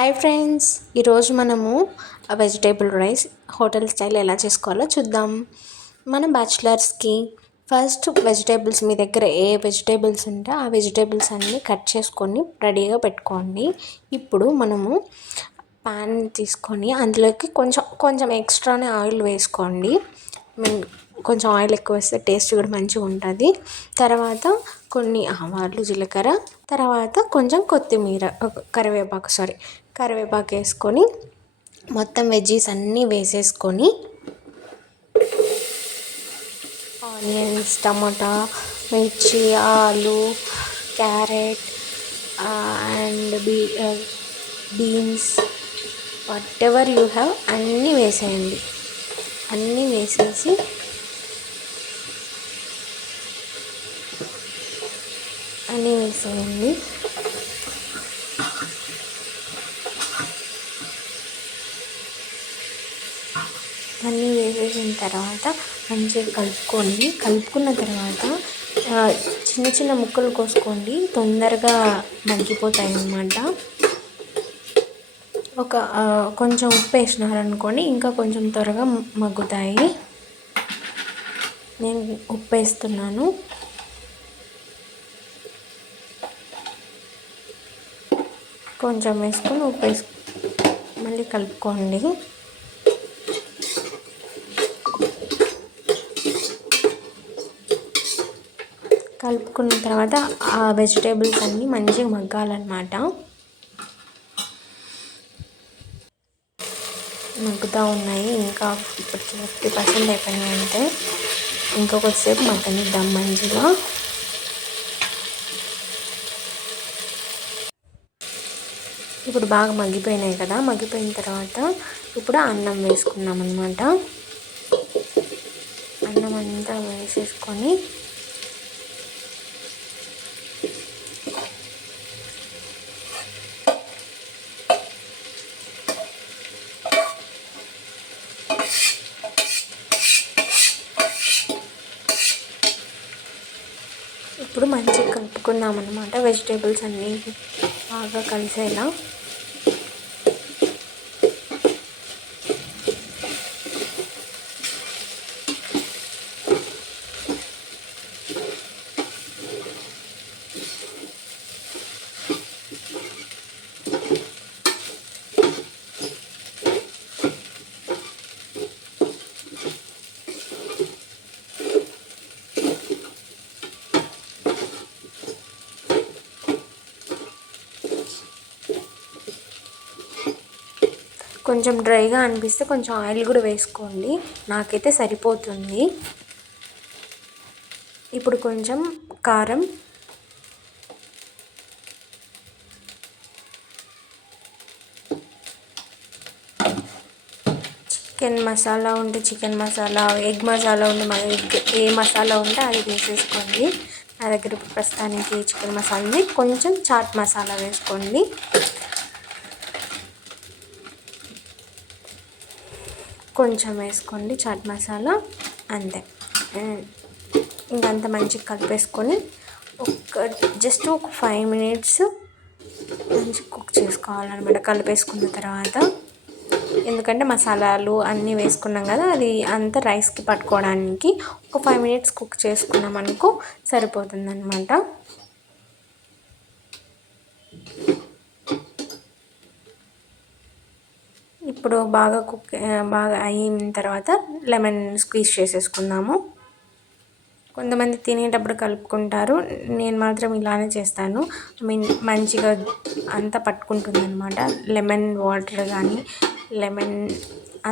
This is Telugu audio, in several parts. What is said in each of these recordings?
హాయ్ ఫ్రెండ్స్, ఈరోజు మనము వెజిటేబుల్ రైస్ హోటల్ స్టైల్ ఎలా చేసుకోవాలో చూద్దాం. మన బ్యాచిలర్స్కి ఫస్ట్ వెజిటేబుల్స్, మీ దగ్గర ఏ వెజిటేబుల్స్ ఉంటే ఆ వెజిటేబుల్స్ అన్నీ కట్ చేసుకొని రెడీగా పెట్టుకోండి. ఇప్పుడు మనము ప్యాన్ తీసుకొని అందులోకి కొంచెం ఎక్స్ట్రానే ఆయిల్ వేసుకోండి. కొంచెం ఆయిల్ ఎక్కువ వేస్తే టేస్ట్ కూడా మంచిగా ఉంటుంది. తర్వాత కొన్ని ఆవాలు, జీలకర్ర, తర్వాత కొంచెం కొత్తిమీర, కరివేపాకు వేసుకొని మొత్తం వెజ్జీస్ అన్నీ వేసేసుకొని ఆనియన్స్, టమాటా, మిర్చి, ఆలు, carrot and beans, what ever you have అన్నీ వేసేయండి. అన్నీ వేసేసి అన్నీ వేసేయండి. అన్నీ వేసేసిన తర్వాత మంచిగా కలుపుకున్న తర్వాత చిన్న చిన్న ముక్కలు కోసుకోండి, తొందరగా మగ్గిపోతాయి అన్నమాట. కొంచెం ఉప్పు వేసినారనుకోండి ఇంకా కొంచెం త్వరగా మగ్గుతాయి. నేను ఉప్పు వేస్తున్నాను. కొంచెం వేసుకొని మళ్ళీ కలుపుకోండి. కలుపుకున్న తర్వాత ఆ వెజిటేబుల్స్ అన్నీ మంచిగా మగ్గాలన్నమాట. మగ్గుతూ ఉన్నాయి. ఇంకా ఇప్పటికి 50% అయిపోయినాయి. అంటే ఇంకొకసేపు మగ్గనిద్దాం మంచిగా. ఇప్పుడు బాగా మగ్గిపోయినాయి కదా. మగ్గిపోయిన తర్వాత ఇప్పుడు అన్నం వేసుకున్నాం అన్నమాట. అన్నం అంతా వేసేసుకొని ఇప్పుడు మంచిగా కలుపుకున్నాం అన్నమాట. వెజిటేబుల్స్ అన్నీ బాగా కలిసేలా కొంచెం డ్రైగా అనిపిస్తే కొంచెం ఆయిల్ కూడా వేసుకోండి. నాకైతే సరిపోతుంది. ఇప్పుడు కొంచెం కారం, చికెన్ మసాలా ఉంటే చికెన్ మసాలా, ఎగ్ మసాలా ఉంటే ఏ మసాలా ఉంటే అది వేసేసుకోండి. నా దగ్గర ప్రస్తుతానికి చికెన్ మసాలా, కొంచెం చాట్ మసాలా వేసుకోండి. కొంచెం వేసుకోండి చాట్ మసాలా, అంతే. ఇంకంత మంచిగా కలిపేసుకొని జస్ట్ ఒక 5 minutes మంచిగా కుక్ చేసుకోవాలన్నమాట. కలిపేసుకున్న తర్వాత, ఎందుకంటే మసాలాలు అన్నీ వేసుకున్నాం కదా, అది అంతా రైస్కి పట్టుకోవడానికి ఒక 5 minutes కుక్ చేసుకున్నాం అనుకో సరిపోతుందన్నమాట. ఇప్పుడు బాగా అయిన తర్వాత లెమన్ స్క్వీజ్ చేసేసుకుందాము. కొంతమంది తినేటప్పుడు కలుపుకుంటారు, నేను మాత్రం ఇలానే చేస్తాను. మంచిగా అంతా పట్టుకుంటుంది అనమాట. లెమన్ వాటర్ కానీ లెమన్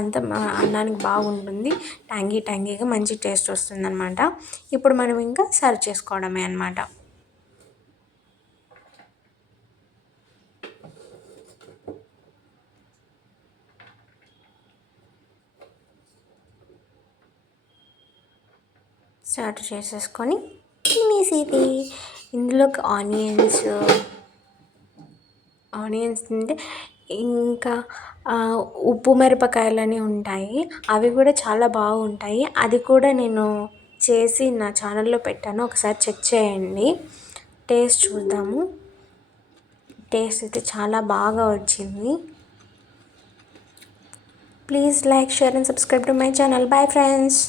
అంతా అన్నానికి బాగుంటుంది. ట్యాంగీగా మంచి టేస్ట్ వస్తుంది అనమాట. ఇప్పుడు మనం ఇంకా సర్వ్ చేసుకోవడమే అనమాట. స్టార్ట్ చేసేసుకొని తినేసేది. ఇందులోకి ఆనియన్స్ తింటే, ఇంకా ఉప్పు మిరపకాయలని ఉంటాయి, అవి కూడా చాలా బాగుంటాయి. అది కూడా నేను చేసి నా ఛానల్లో పెట్టాను, ఒకసారి చెక్ చేయండి. టేస్ట్ చూద్దాము. టేస్ట్ అయితే చాలా బాగా వచ్చింది. Please like, share and subscribe to my channel. Bye friends.